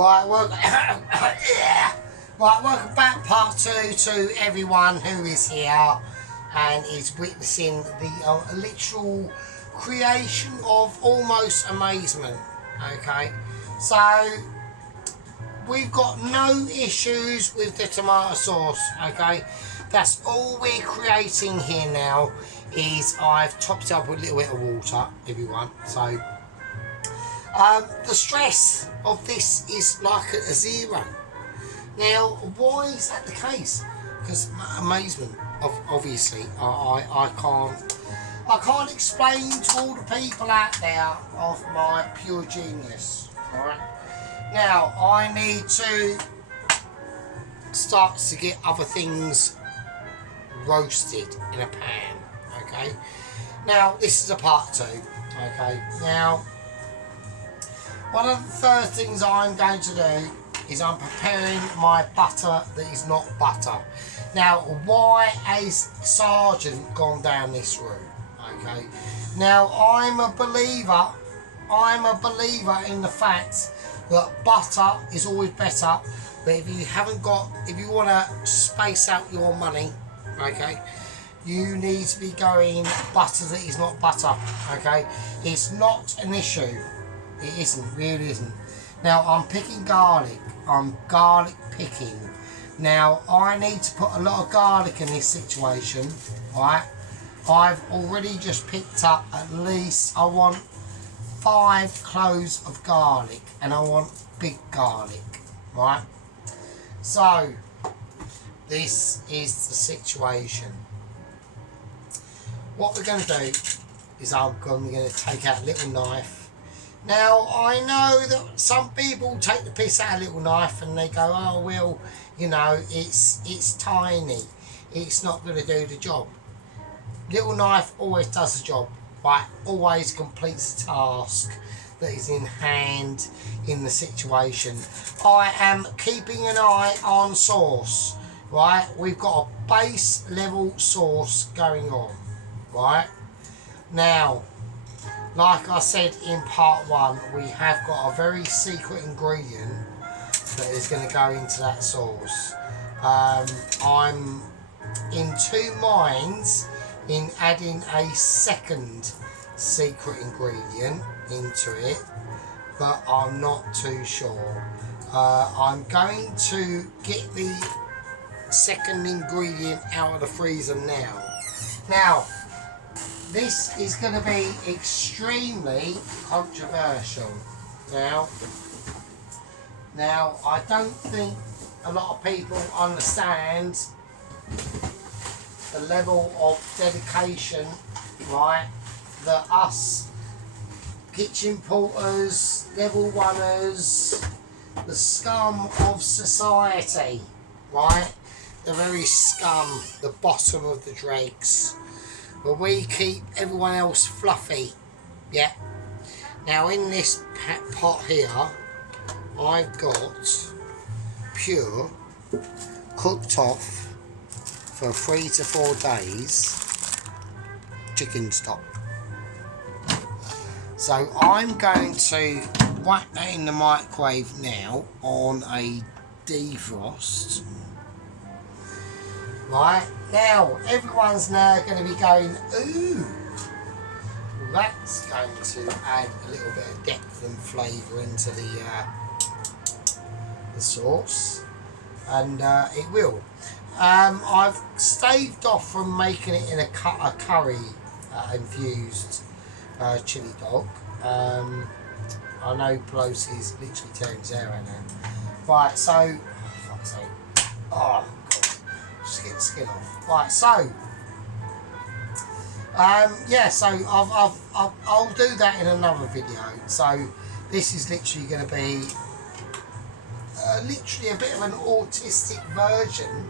Right, welcome back, part 2, to everyone who is here and is witnessing the literal creation of almost amazement. Okay, so we've got no issues with the tomato sauce. Okay, that's all we're creating here now. Is I've topped it up with a little bit of water, everyone. So the stress of this is like a zero. Now, why is that the case? Because amazement, obviously, I can't explain to all the people out there of my pure genius. All right. Now, I need to start to get other things roasted in a pan. Okay. Now, this is a part 2. Okay. Now, one of the first things I'm going to do is I'm preparing my butter that is not butter. Now, why has Sergeant gone down this route? Okay. Now, I'm a believer in the fact that butter is always better, but if you want to space out your money, okay, you need to be going butter that is not butter. Okay, it's not an issue. It isn't, really isn't. Now, I'm picking garlic. I'm garlic picking. Now, I need to put a lot of garlic in this situation, right? I've already just picked up at least, I want 5 cloves of garlic, and I want big garlic, right? So, this is the situation. What we're going to do is I'm going to take out a little knife. Now, I know that some people take the piss out of a little knife and they go, oh, well, you know, it's tiny. It's not going to do the job. Little knife always does the job, right? Always completes the task that is in hand in the situation. I am keeping an eye on sauce, right? We've got a base level sauce going on, right? Now, like I said in part 1, we have got a very secret ingredient that is going to go into that sauce. I'm in 2 minds in adding a second secret ingredient into it, but I'm not too sure. I'm going to get the second ingredient out of the freezer now. Now, this is going to be extremely controversial. Now, I don't think a lot of people understand the level of dedication, right, that us kitchen porters, level 1ers, the scum of society, right, the very scum, the bottom of the dregs, but we keep everyone else fluffy. Yeah. Now, in this pot here, I've got pure, cooked off for 3 to 4 days chicken stock. So I'm going to whack that in the microwave now on a defrost. Right, now everyone's now going to be going, ooh, that's going to add a little bit of depth and flavour into the sauce, and it will. I've staved off from making it in a curry infused chili dog. I know Pelosi's literally tearing his hair out now. Right, so, fuck's sake. Oh, just get the skin off. Right, so yeah, so I'll do that in another video. So this is literally going to be literally a bit of an autistic version.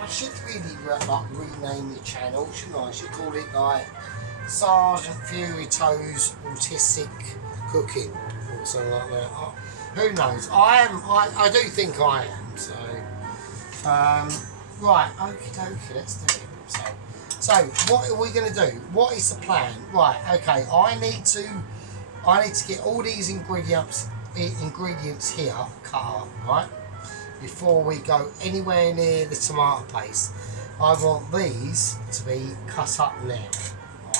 I should really like rename the channel, shouldn't I? I should call it like Sergeant Fury Toes Autistic Cooking or something like that. Who knows? I do think I am. So right, okie dokie, let's do it. So what are we going to do? What is the plan? Right, okay, I need to get all these ingredients ingredients here cut up, right? Before we go anywhere near the tomato paste, I want these to be cut up now,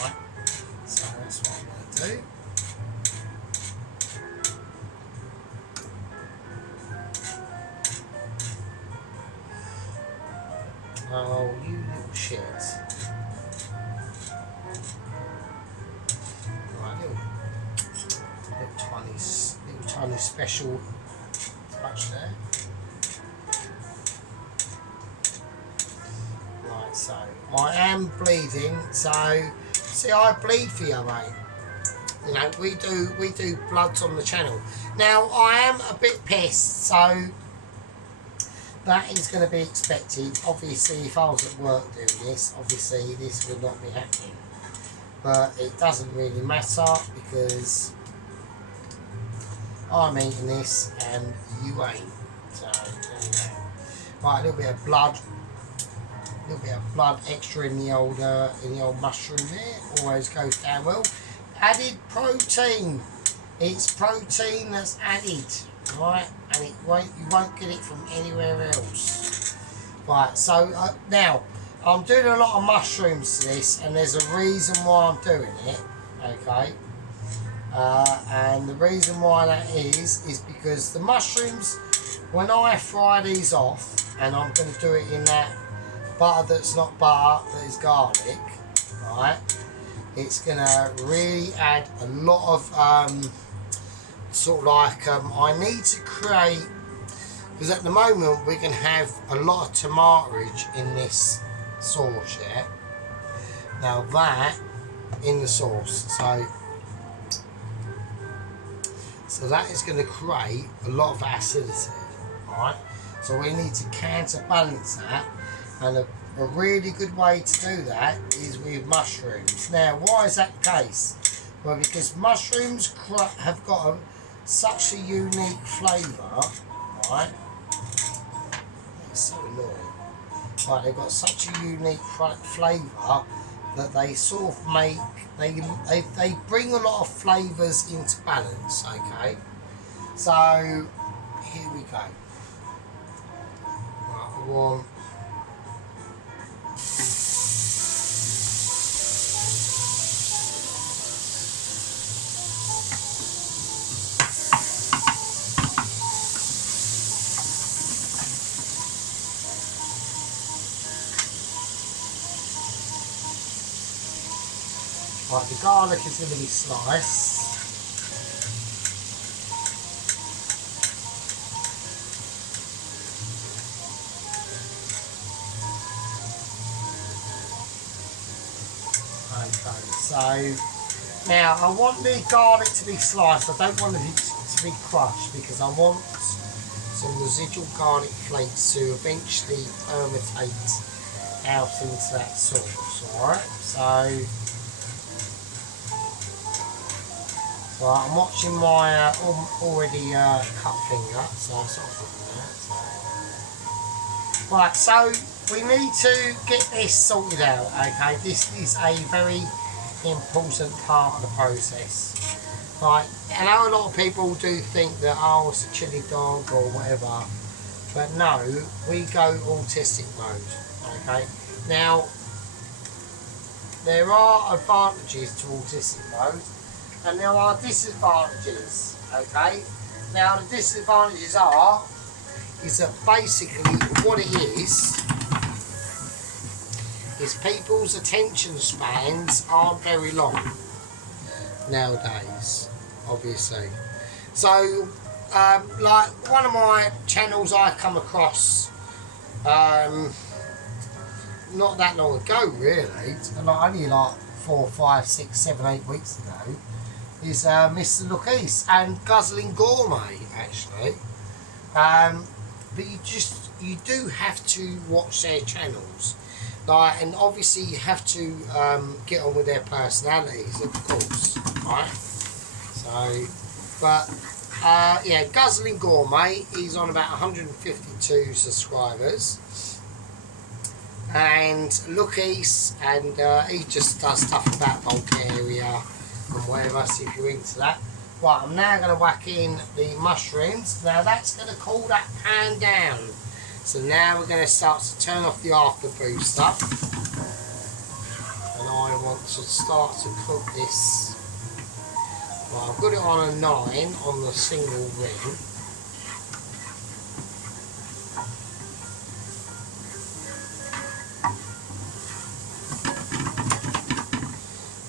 right? So that's what I'm going to do. Oh, you little shit. Right, little tiny special touch there. Right, so I am bleeding, so see, I bleed for you, mate. You know, we do bloods on the channel. Now I am a bit pissed, so that is going to be expected. Obviously, if I was at work doing this, obviously this would not be happening. But it doesn't really matter because I'm eating this and you ain't. So there you go. Right, a little bit of blood. A little bit of blood extra in the old mushroom there. Always goes down well. Added protein. It's protein that's added. Right, and you won't get it from anywhere else. Right, so now I'm doing a lot of mushrooms to this, and there's a reason why I'm doing it. Okay, and the reason why that is because the mushrooms, when I fry these off, and I'm going to do it in that butter that's not butter, that is garlic. Right, it's going to really add a lot of sort of like I need to create, because at the moment we can have a lot of tomatage in this sauce, yeah. Now that in the sauce, so that is going to create a lot of acidity, right? So we need to counterbalance that, and a really good way to do that is with mushrooms. Now, why is that the case? Well, because mushrooms have got such a unique flavour, right? It's so annoying. Right, they've got such a unique flavour that they sort of make, they bring a lot of flavours into balance, okay? So, here we go. Right, I want right, the garlic is going to be sliced. Okay, so now I want the garlic to be sliced. I don't want it to be crushed because I want some residual garlic flakes to eventually permeate out into that sauce. Alright, so right, I'm watching my already cut finger, so I'll sort of that. So. Right, so we need to get this sorted out, okay? This is a very important part of the process. Right, I know a lot of people do think that, oh, it's a chili dog or whatever, but no, we go autistic mode, okay? Now, there are advantages to autistic mode, and there are disadvantages, okay? Now the disadvantages is that basically what it is people's attention spans aren't very long nowadays, obviously. So, like one of my channels I come across not that long ago really, only like 4, 5, 6, 7, 8 weeks ago, is Mr. Look East and Guzzling Gourmet actually, but you do have to watch their channels, like, and obviously you have to get on with their personalities, of course, right? So, but yeah, Guzzling Gourmet, he's on about 152 subscribers. And Look East, and he just does stuff about Bulgaria and whatever, so if you're into that. Right, I'm now going to whack in the mushrooms. Now that's going to cool that pan down. So now we're going to start to turn off the after booster. And I want to start to cook this. Well, I've got it on a 9 on the single ring.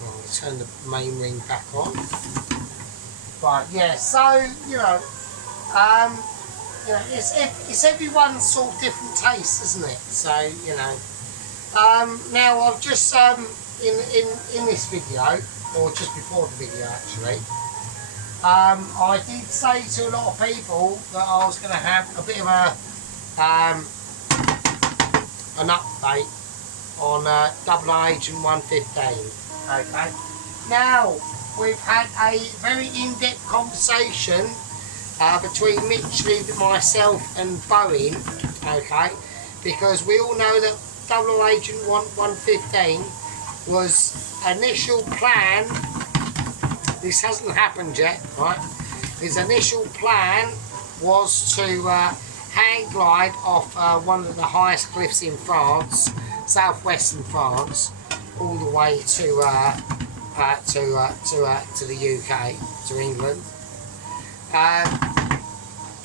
I'll turn the main ring back on. Right, yeah, so, it's everyone's sort of different taste, isn't it? So, now I've just, in this video, or just before the video actually, I did say to a lot of people that I was going to have a bit of an update on Double Agent 115, okay? Now, we've had a very in-depth conversation between Mitchell, myself and Bowen, okay, because we all know that Double Agent 115 was initial plan. This hasn't happened yet, right? His initial plan was to hang glide off one of the highest cliffs in France, southwestern France, all the way to the UK, to England.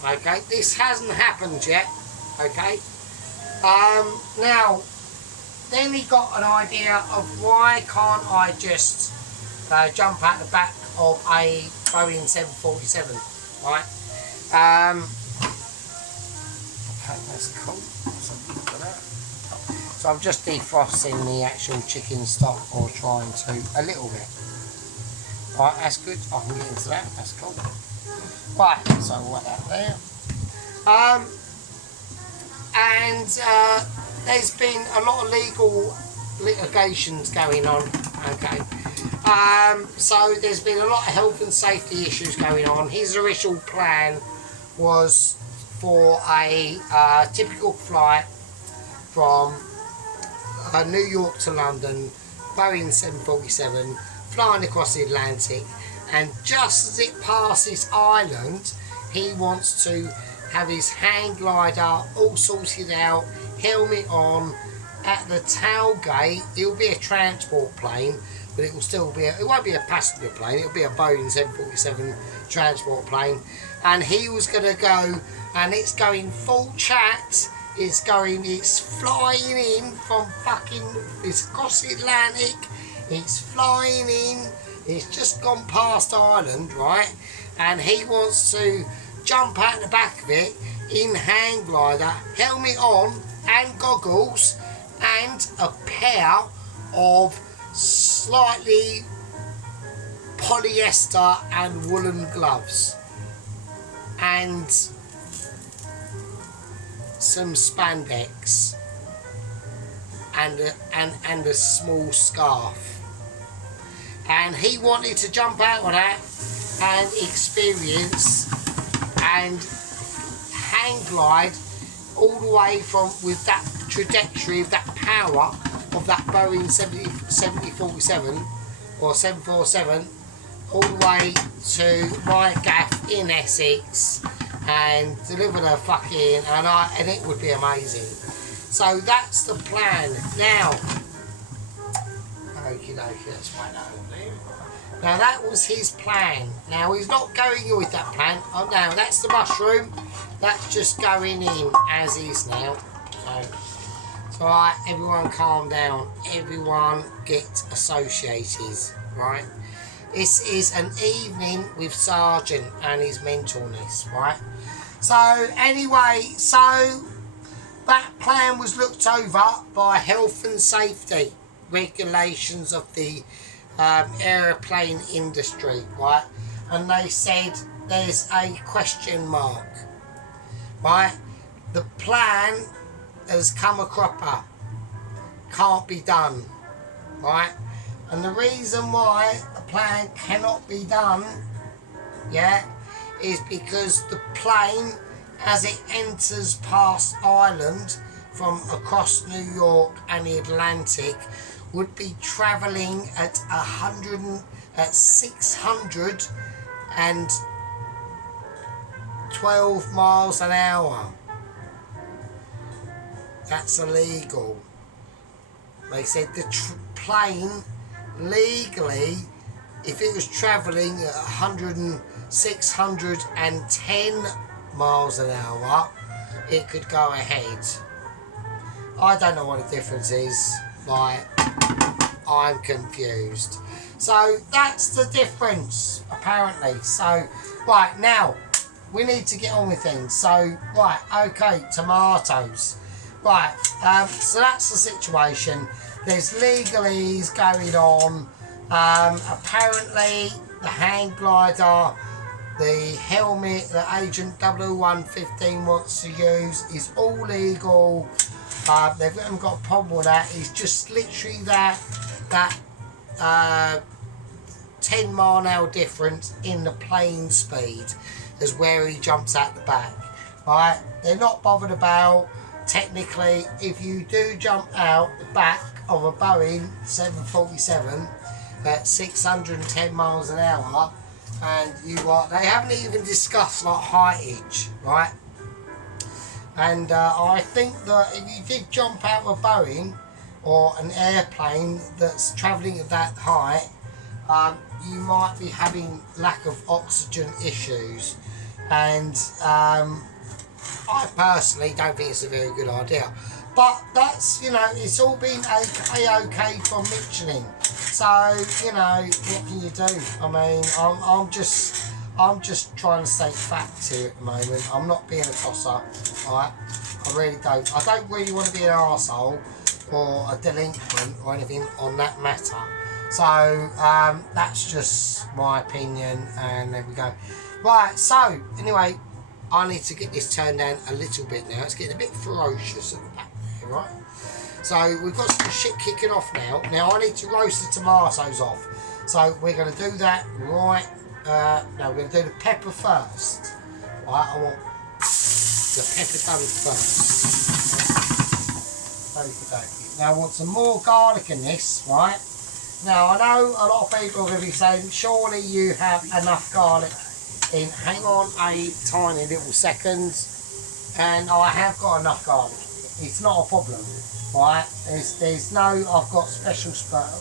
Okay, this hasn't happened yet. Okay. Now, then he got an idea of why can't I just jump out the back of a Boeing 747, right? Okay, that's cool. So I'm just defrosting the actual chicken stock, or trying to, a little bit. Right, that's good. I can get into that. That's cool. Right, so I'll wet that there. There's been a lot of legal litigations going on. Okay. So there's been a lot of health and safety issues going on. His original plan was for a typical flight from New York to London, Boeing 747, flying across the Atlantic, and just as it passes Ireland, he wants to have his hang glider all sorted out, helmet on. At the tailgate, it'll be a transport plane, but it will still be it won't be a passenger plane, it'll be a Boeing 747 transport plane, and he was going to go, and it's going full chat. It's flying in from it's across the Atlantic, it's flying in, it's just gone past Ireland, right? And he wants to jump out the back of it in hang glider, helmet on and goggles, and a pair of slightly polyester and woolen gloves, and some spandex, and a small scarf. And he wanted to jump out of that and experience and hang glide all the way from, with that trajectory of that power of that Boeing 747 or 747, all the way to my gaff in Essex and deliver the fucking, and it would be amazing. So that's the plan. Now, okie dokie, let's wait over there. Now that was his plan. Now he's not going with that plan. Oh, now that's the mushroom. That's just going in as is now. So it's alright, everyone calm down. Everyone get associated, right? This is an evening with Sergeant and his mentalness, right? So anyway, so that plan was looked over by health and safety regulations of the aeroplane industry, right? And they said there's a question mark, right? The plan has come a cropper, can't be done, right? And the reason why the plan cannot be done, yeah, is because the plane, as it enters past Ireland from across New York and the Atlantic, would be travelling at 600 and 12 miles an hour. That's illegal. They said the plane legally, if it was travelling at 610 miles an hour, it could go ahead. I don't know what the difference is. Like, I'm confused. So that's the difference, apparently. So, right, now we need to get on with things. So, right, okay, tomatoes. Right, so that's the situation. There's legalese going on. Apparently, the hang glider, the helmet that Agent 00115 wants to use is all legal. They haven't got a problem with that. It's just literally that 10 mile an hour difference in the plane speed is where he jumps out the back. Right? They're not bothered about, technically, if you do jump out the back of a Boeing 747 at 610 miles an hour, and they haven't even discussed like heightage, right? And I think that if you did jump out of a Boeing or an airplane that's travelling at that height, you might be having lack of oxygen issues, and I personally don't think it's a very good idea. But that's, it's all been a-okay from Michelin. So, what can you do? I mean, I'm just trying to stay fact here at the moment. I'm not being a tosser, alright? I really don't. I don't really want to be an arsehole or a delinquent or anything on that matter. So, that's just my opinion, and there we go. Right, so, anyway, I need to get this turned down a little bit now. It's getting a bit ferocious at the back there, right? So, we've got some shit kicking off now. Now, I need to roast the tomatoes off. So, we're going to do that right. No, we're going to do the pepper first. Right, I want the pepper done first. Okay. Now, I want some more garlic in this, right? Now, I know a lot of people are going to be saying, surely you have enough garlic in. Hang on a tiny little second. And I have got enough garlic. It's not a problem, right? There's no, I've got special sperm.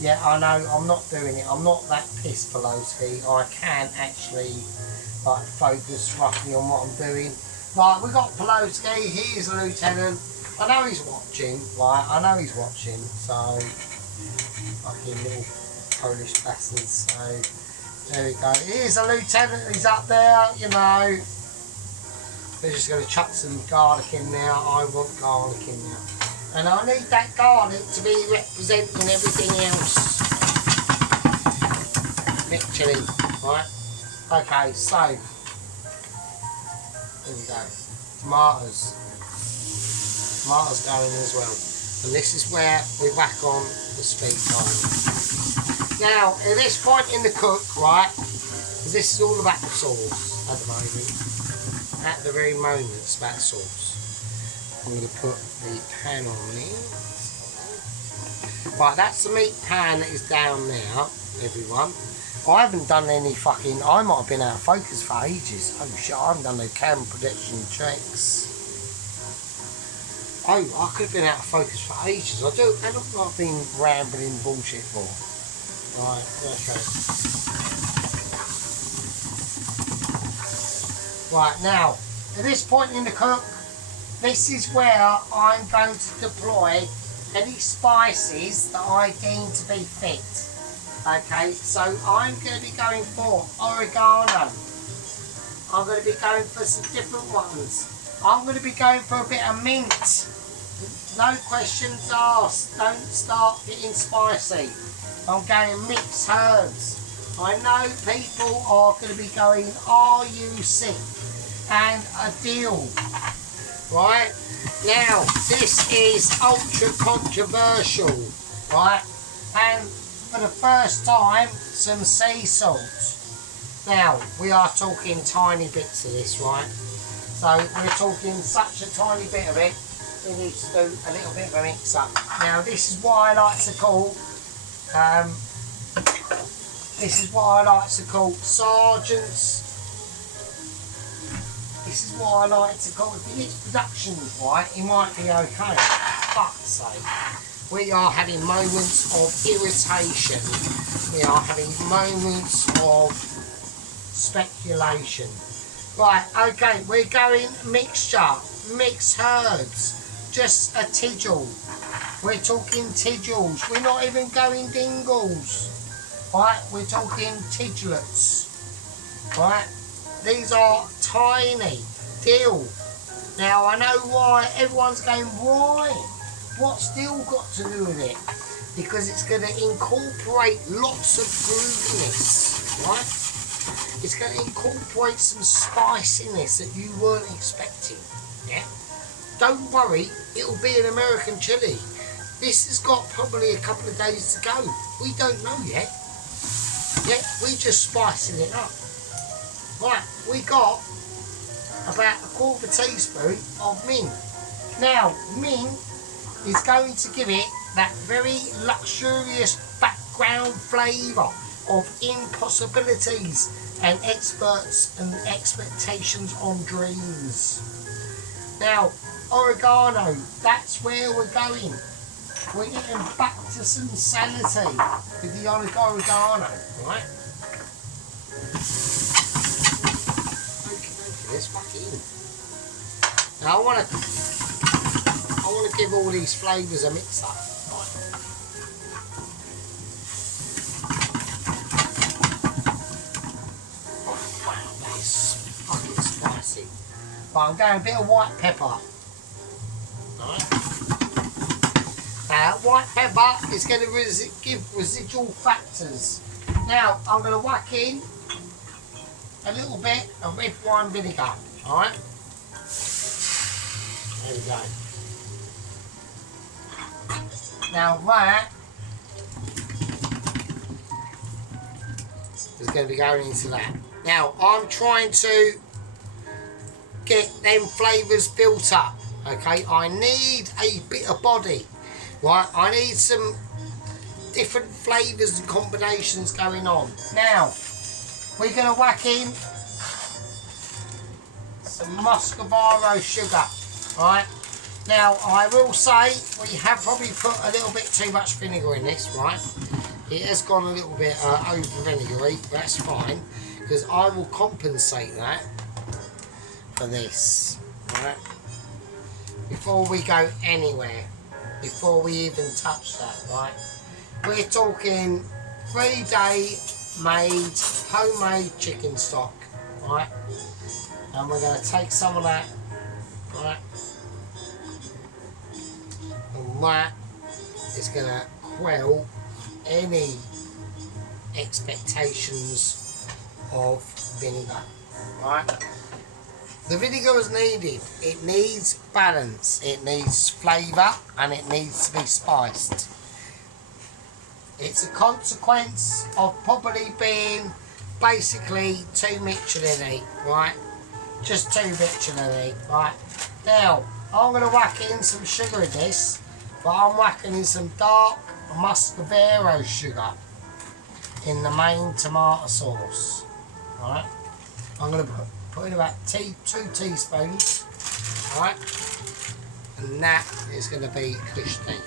Yeah, I know, I'm not doing it. I'm not that pissed, Pelosi. I can actually focus roughly on what I'm doing. Right, we've got Pelosi. He is a lieutenant. I know he's watching, right? I know he's watching. So, fucking little Polish bastards. So, there we go. He's a lieutenant. He's up there, We're just going to chuck some garlic in there. I want garlic in there. And I need that garlic to be representing everything else. Literally, right? Okay, so, there we go. Tomatoes. Tomatoes going in as well. And this is where we whack on the speed time. Now, at this point in the cook, right, because this is all about the sauce at the moment. At the very moment, it's about sauce. I'm going to put the pan on there. Right, that's the meat pan that is down there, everyone. I haven't done any fucking... I might have been out of focus for ages. Oh shit, I haven't done no camera protection checks. Oh, I could have been out of focus for ages. I look like I've been rambling bullshit for. Right, okay. Right, now, at this point in the cook, this is where I'm going to deploy any spices that I deem to be fit. Okay, so I'm going to be going for oregano. I'm going to be going for some different ones. I'm going to be going for a bit of mint. No questions asked. Don't start getting spicy. I'm going mixed herbs. I know people are going to be going, are you sick? And a dill. Right? Now, this is ultra controversial. Right? And for the first time, some sea salt. Now, we are talking tiny bits of this, right? So, we're talking such a tiny bit of it, we need to do a little bit of a mix up. Now, this is what I like to call This is what I like to call sergeants. This is what I like to call, if he gets productions right, he might be okay. But say, we are having moments of irritation. We are having moments of speculation. Right, okay, we're going mixture, mixed herbs, just a tigel. We're talking tigels, we're not even going dingles. Right, we're talking tigglets. Right, these are tiny dill. Now I know why everyone's going, why? What's dill got to do with it? Because it's going to incorporate lots of grooviness, right? It's going to incorporate some spiciness that you weren't expecting, yeah? Don't worry, it'll be an American chili. This has got probably a couple of days to go. We don't know yet. Yeah, we're just spicing it up. Right, we got about a quarter of a teaspoon of mint. Now, mint is going to give it that very luxurious background flavour of impossibilities and experts and expectations on dreams. Now, oregano, that's where we're going. We're getting back to some sanity with the oregano, right? Okay, let's back in. Now I want to give all these flavours a mix up. Right? Oh, wow, that is fucking spicy. But I'm going a bit of white pepper. Right? Now, white pepper is going to give residual factors. Now, I'm going to whack in a little bit of red wine vinegar. Alright? There we go. Now, that is going to be going into that. Now, I'm trying to get them flavours built up. Okay? I need a bit of body. Right, I need some different flavours and combinations going on. Now, we're going to whack in some muscovado sugar. Right, now I will say we have probably put a little bit too much vinegar in this. Right, it has gone a little bit over vinegary, but that's fine because I will compensate that for this. Right, before we go anywhere. Before we even touch that, right? We're talking 3-day made homemade chicken stock, right? And we're going to take some of that, right? And that is going to quell any expectations of vinegar, right? The vinegar is needed. It needs balance, it needs flavour, and it needs to be spiced. It's a consequence of probably being basically too Michelin-y, right? Just too Michelin-y, right? Now, I'm going to whack in some sugar in this, but I'm whacking in some dark muscovado sugar in the main tomato sauce, right? I'm going to put in about 2 teaspoons, right? And that is going to be cushy.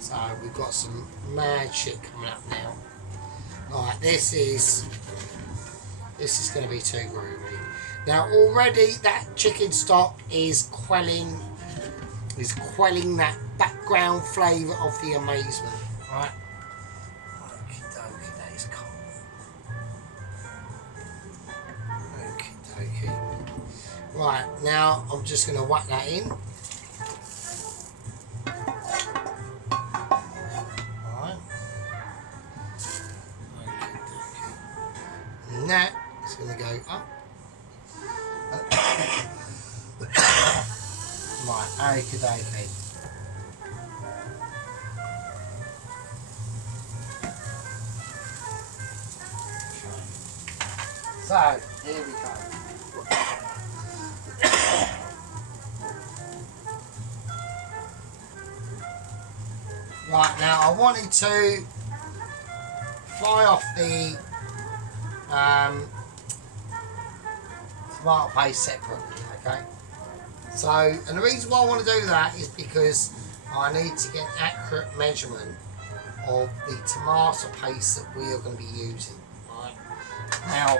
So we've got some mad shit coming up now. Right, this is going to be too groovy. Now already that chicken stock is quelling that background flavour of the amazement, right? Okie dokie, that is cold. Okay. Right, now I'm just going to whack that in. Alright. Okay. And that is going to go up. Right, okay. So, here we go. Right, now I wanted to fry off the tomato paste separately, okay? So, and the reason why I want to do that is because I need to get accurate measurement of the tomato paste that we are going to be using, right? Now,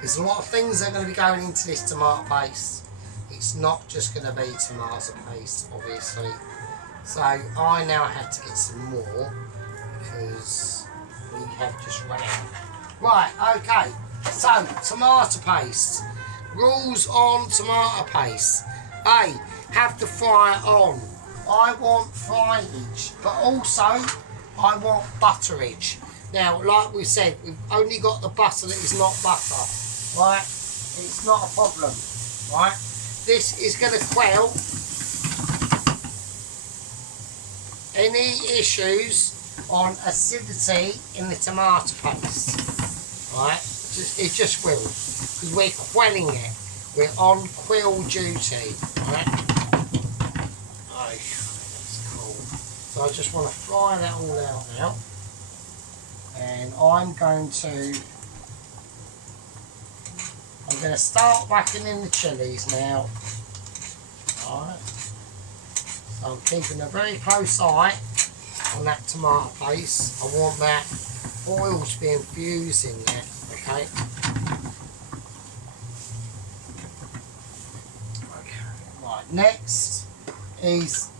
there's a lot of things that are going to be going into this tomato paste. It's not just going to be tomato paste, obviously. So I now have to get some more because we have just run out. Right, okay. So, tomato paste. Rules on tomato paste. A, have to fry it on. I want fryage, but also I want butterage. Now, like we said, we've only got the butter that is not butter, right? It's not a problem, right? This is going to quell any issues on acidity in the tomato paste, right? It just will, because we're quelling it. We're on quill duty, right? Oh, that's cool. So I just want to fry that all out now. And I'm going to start whacking in the chilies now. Alright. So I'm keeping a very close eye on that tomato paste. I want that oil to be infused in there, okay? Right, next is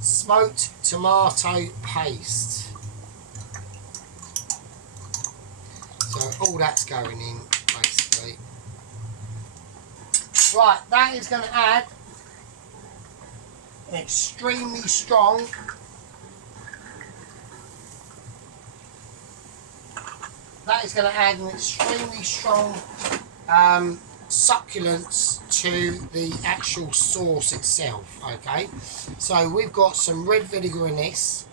smoked tomato paste. So all that's going in, basically. Right, that is going to add an extremely strong succulence to the actual sauce itself, okay? So we've got some red vinegar in this.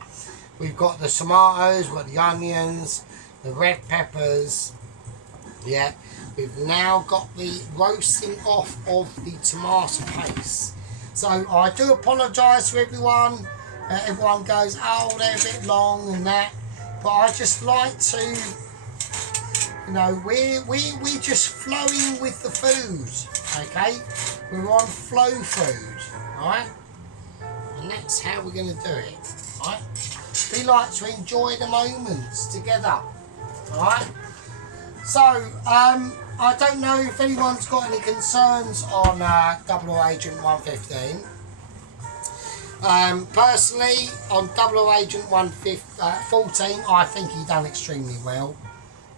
We've got the tomatoes, we've got the onions, the red peppers, yeah. We've now got the roasting off of the tomato paste. So I do apologise to everyone. Everyone goes, oh, they're a bit long and that. But I just like to, you know, we're just flowing with the food, okay? We're on flow food, right? And that's how we're going to do it, right? We like to enjoy the moments together, right? So, I don't know if anyone's got any concerns on 00 Agent 115. Personally, on 00 Agent 14, I think he done extremely well.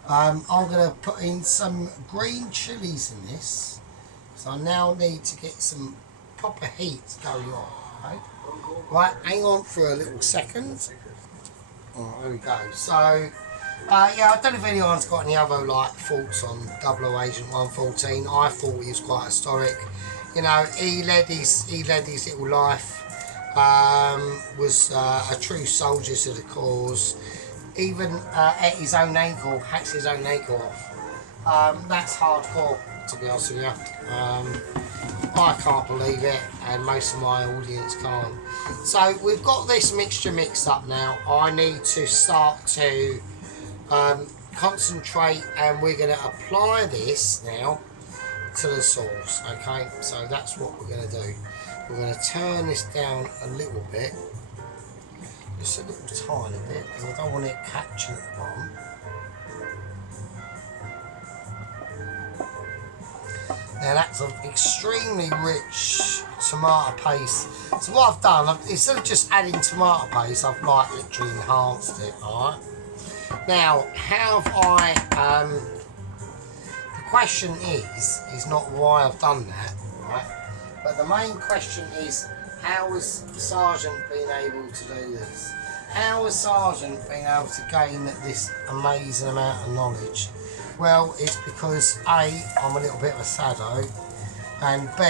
I'm going to put in some green chilies in this. So I now need to get some proper heat going on. Okay? Right, hang on for a little second. Oh, there we go. So, yeah, I don't know if anyone's got any other like thoughts on 00 Agent 114. I thought he was quite historic. You know, he led his little life. Was a true soldier to the cause. Even at his own ankle, hacks his own ankle off. That's hardcore, to be honest with you. I can't believe it, and most of my audience can't. So we've got this mixture mixed up now. I need to start to concentrate, and we're going to apply this now to the sauce. Okay, so that's what we're going to do. We're going to turn this down a little bit, just a little tiny bit, because I don't want it catching at the bottom. Now that's an extremely rich tomato paste. So what I've done, instead of just adding tomato paste, I've like literally enhanced it. Alright. Now, how have I? The question is not why I've done that, right? But the main question is, how has Sergeant been able to do this? How has Sergeant been able to gain this amazing amount of knowledge? Well, it's because A, I'm a little bit of a sado, and B,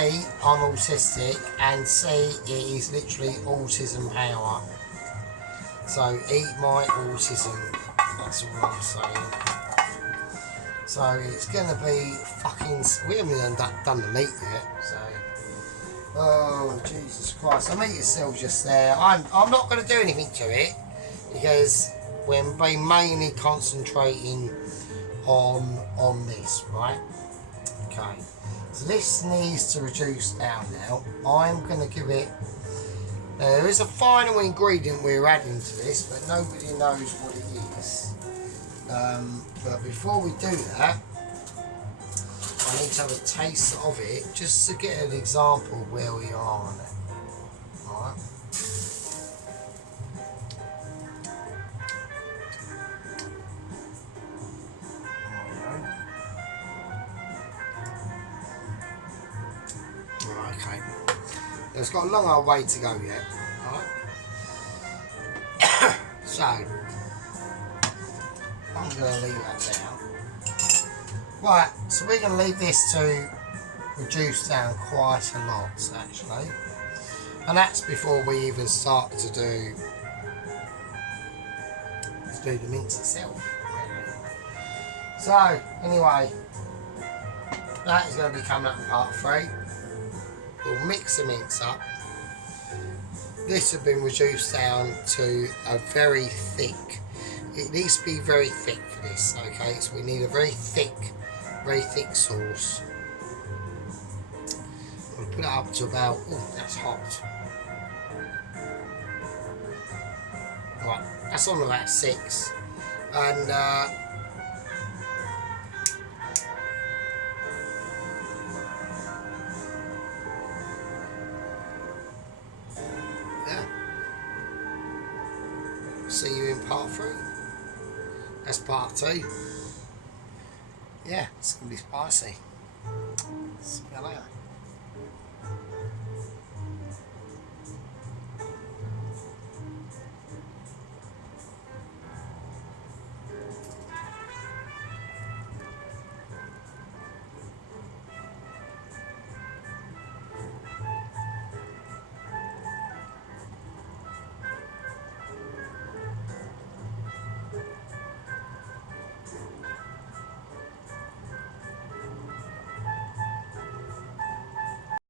I'm autistic, and C, it is literally autism power. So eat my autism, that's all I'm saying. So it's going to be fucking, we haven't even done the meat yet, so. Oh, Jesus Christ, the meat itself just there. I'm not going to do anything to it. because we're mainly concentrating on this, right? Okay, so this needs to reduce down now. I'm going to give it, there is a final ingredient we're adding to this, but nobody knows what it is. But before we do that, I need to have a taste of it just to get an example of where we are on it. Alright. Okay. It's got a long old way to go yet. Alright. So, I'm going to leave that there. Right, so we're going to leave this to reduce down quite a lot, actually. And that's before we even start to do the mince itself. So, anyway, that is going to be coming up in part 3. We'll mix the mince up. This has been reduced down to a very thick. It needs to be very thick for this, okay? So we need a very thick sauce. We'll put it up to about, oh, that's hot. Right, that's on about 6. And yeah. See you in part 3. That's part 2. Yeah, it's going to be spicy. See you later.